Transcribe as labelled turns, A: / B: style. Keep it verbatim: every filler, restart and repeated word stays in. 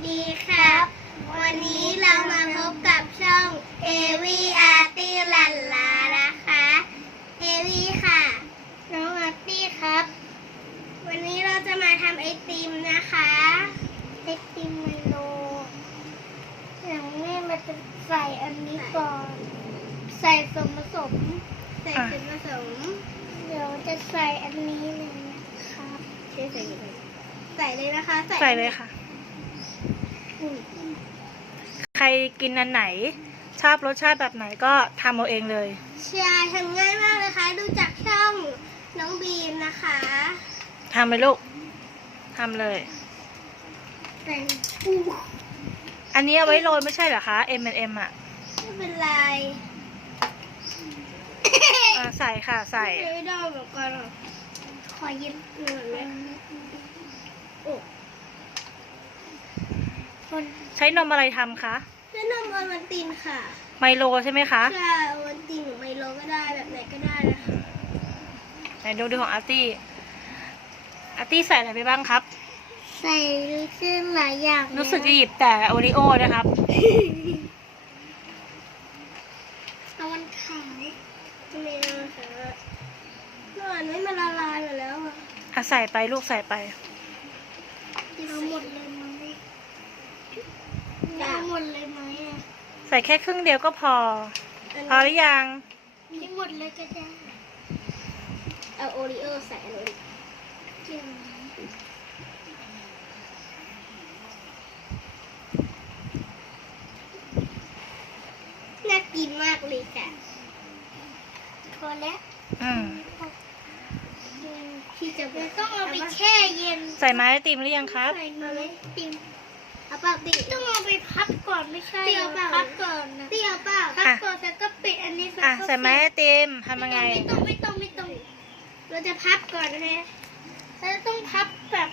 A: ดีครับ วันนี้เรามาพบกับช่อง เอ วี อาร์ตี้ลันลานะคะ เอ วี ค่ะ น้องอาร์ตี้ครับ วันนี้เราจะมาทำไอติมนะคะไอติมไมโลอย่างแม่มันจะใส่อันนี้ก่อน ใส่ส่วนผสม ใส่ส่วนผสม เดี๋ยวจะใส่อันนี้เลยนะครับใส่ใส่เลยใส่เลยนะคะ
B: ใส่เลยค่ะ ใครกินอันไหน ชอบรสชาติแบบไหนก็ทำเอาเองเลย
A: ใช่ทำง่ายมากเลยค่ะ ดูจากช่องน้องบีมนะคะ
B: ทำเลยลูก ทำเลย
A: เป็นปู
B: อันนี้เอาไว้โรยไม่ใช่เหรอคะ เอ็ม เอ็ม อ่ะ
A: ไม่เป็นไร
B: อ่ะ ใส่ค่ะ ใส่
A: ไม่ได้เหมือนกันหรอกขอยืมหน่อยไหมโอ้คน
B: ใช้นมอะไรทำคะ
A: เพื่อนนมอวันตินค่ะ
B: ไมโลใช่ไหมคะ
A: ใช่อวันตินหรือไมโลก็ได้แบบไหนก็ได้นะคะ
B: ไหนดูดูของอาร์ตี้ อาร์ตี้ใส่อะไรไปบ้างครับ
A: ใส่ซึ่งหลายอย่าง
B: รู้สึกจะหยิบแต่โอริโอนะครับ
A: เอาวันขาวไม่เอาค่ะนอนไม่มาละลายหมดแล้วอ่ะ
B: อ่ะใส่ไปลูกใส่ไป
A: เอาหมดเลยไหมเอาหมดเลยไหมอ่ะ
B: ใส่แค่ครึ่งเดียวก็พอ พอหรือยัง
A: ไม่หมดเลยก็ได้เอาโอริโอใส่เลยเกี่ยวน่ากินมากเลยค่ะพอแล้ว
B: อืม
A: ที่จะต้องเอาไปแช่เย็น
B: ใส่ไม้ไอติมหรือยังครับ
A: ใส่เล็กติมเอาเปล่าติต้องเอาไปพับก่อนไม่ใช่เตียวเปล่าพับก่อนนะเตียวเปล่าพับก่อนแล้วก็ปิดอันนี้
B: อ่ะ ใส่ไม้ไอติมทำยังไง
A: ไม่ต้องไม่ต้องไม่ต้องเราจะพับก่อนนะฮะเราต้องพับแบบ